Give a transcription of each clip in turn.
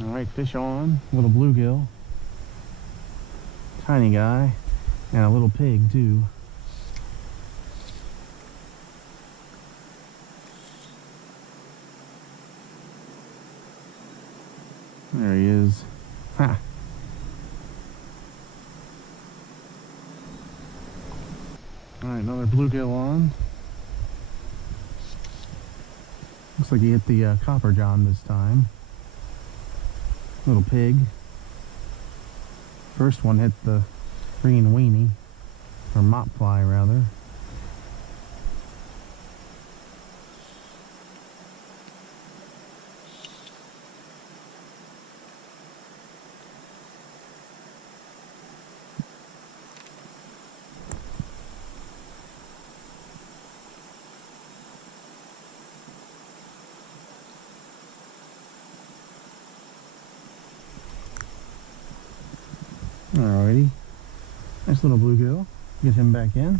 Alright, fish on, little bluegill, tiny guy, and a little pig too. There he is. Ha! Alright, another bluegill on. Looks like he hit the copper john this time. Little pig. First one hit the green weenie, or mop fly rather. Alrighty, nice little bluegill. Get him back in.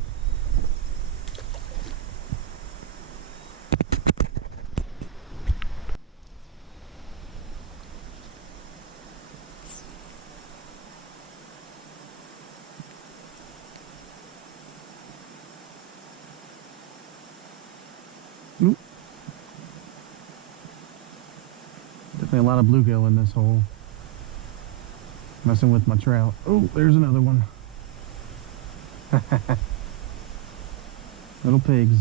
Oop. Definitely a lot of bluegill in this hole. Messing with my trout. Oh, there's another one. Little pigs.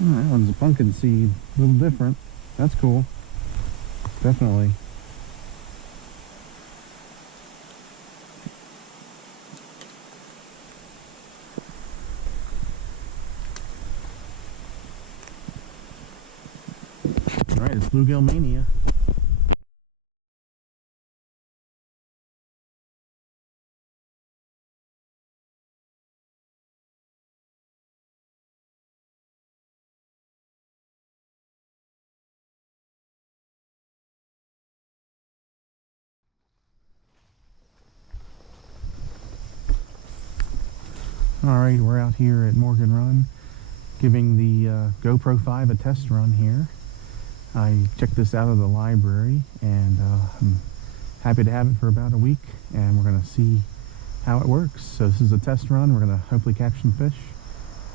Oh, that one's a pumpkin seed. A little different. That's cool. Definitely. Alright, it's bluegill mania. Alright, we're out here at Morgan Run giving the GoPro 5 a test run here. I checked this out of the library and I'm happy to have it for about a week, and we're going to see how it works. So this is a test run. We're going to hopefully catch some fish.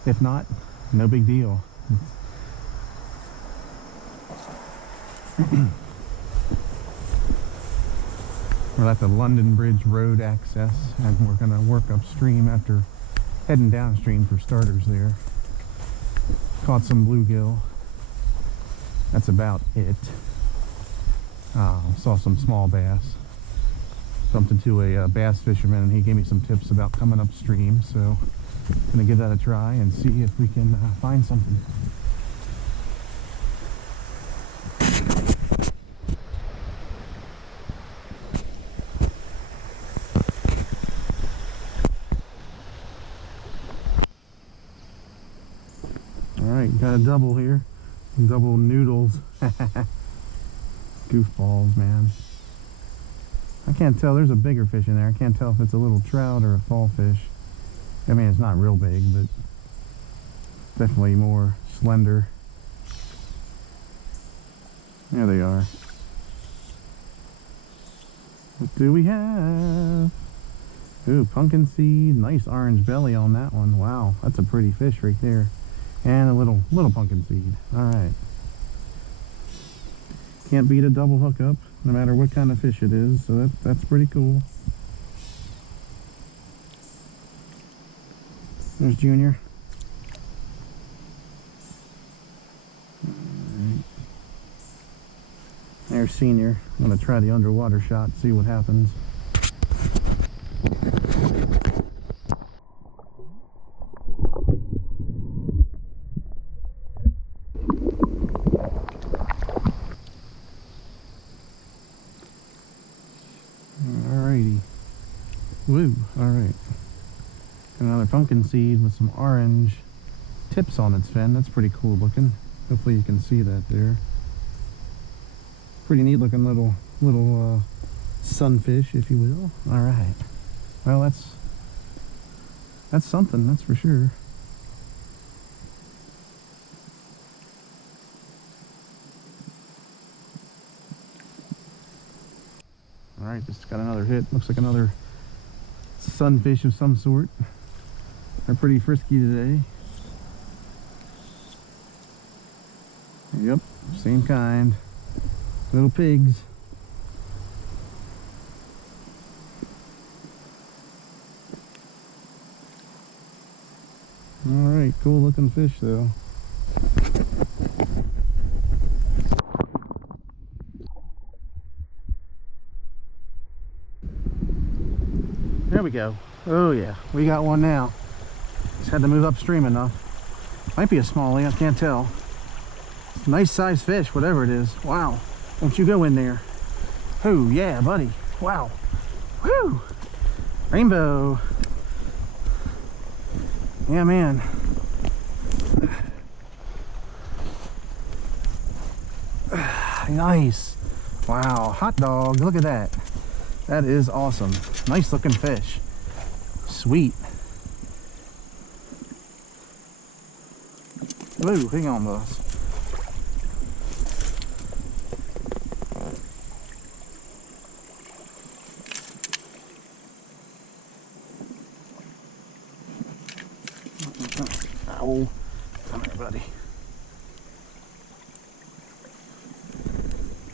If not, no big deal. We're at the London Bridge Road access, and we're going to work upstream after heading downstream for starters there. Caught some bluegill. That's about it. Saw some small bass. Bumped into a bass fisherman, and he gave me some tips about coming upstream, so I'm gonna give that a try and see if we can find something. Alright, got a double here. Double noodles. Goofballs, man. I can't tell. There's a bigger fish in there. I can't tell if it's a little trout or a fall fish. I mean, it's not real big, but definitely more slender. There they are. What do we have? Ooh, pumpkin seed. Nice orange belly on that one. Wow, that's a pretty fish right there. And a little pumpkin seed. Alright. Can't beat a double hookup, no matter what kind of fish it is, so that's pretty cool. There's Junior. Alright. There's Senior. I'm going to try the underwater shot, see what happens. Alrighty. Woo, alright. Another pumpkin seed with some orange tips on its fin. That's pretty cool looking. Hopefully you can see that there. Pretty neat looking little sunfish, if you will. Alright. Well, that's something, that's for sure. Alright, just got another hit. Looks like another sunfish of some sort. They're pretty frisky today. Yep, same kind. Little pigs. Alright, cool looking fish though. There we go. Oh yeah, we got one now. Just had to move upstream enough. Might be a smallie, I can't tell. Nice size fish, whatever it is. Wow. Don't you go in there. Oh yeah, buddy. Wow. Woo! Rainbow. Yeah, man. Nice. Wow, hot dog. Look at that. That is awesome. Nice looking fish. Sweet. Ooh, hang on, boss. Ow. Come here, buddy.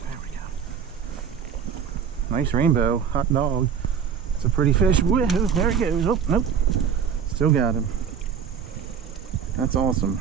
There we go. Nice rainbow. Hot dog. It's a pretty fish. Woo-hoo. There he goes. Oh, nope. Still got him. That's awesome.